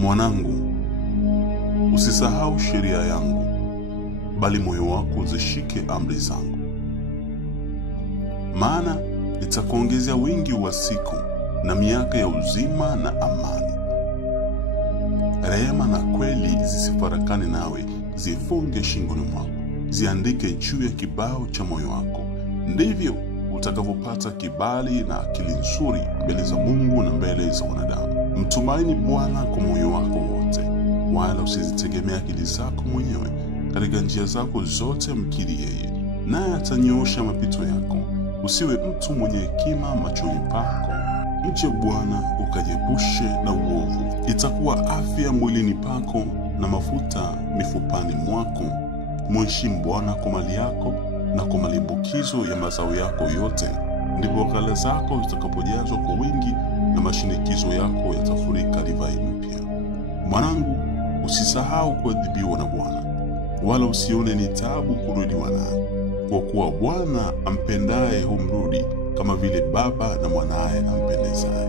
Mwanangu, usisahau sheria yangu, bali moyo wako zishike amri zangu. Maana nitakuongezea wingi wa siku na miaka ya uzima na amani. Rehema na kweli zisifarakane nawe, zifunge shingoni mwako, ziandike juu ya kibao cha moyo wako. Ndivyo utakavyopata kibali na akili nzuri mbele za Mungu na mbele za wanadamu. Mtumaini Bwana kwa moyo wako wote, wala usizitegemea akili zako mwenyewe. Katika njia zako zote mkiri yeye, naye atanyoosha mapito yako. Usiwe mtu mwenye hekima machoni pako. Mche Bwana ukajiepushe na uovu. Itakuwa afya mwilini pako na mafuta mifupani mwako. Mheshimu Bwana kwa mali yako na kwa malimbukizo ya mazao yako yote. Ndipo ghala zako zitakapojazwa kwa wingi na mashinikizo yako yatafurika divai mpya. Mwanangu, usisahau kuadhibiwa na Bwana, wala usione ni taabu kurudiwa naye. Kwa kuwa Bwana ampendaye humrudi, kama vile baba na mwanaye ampendezaye.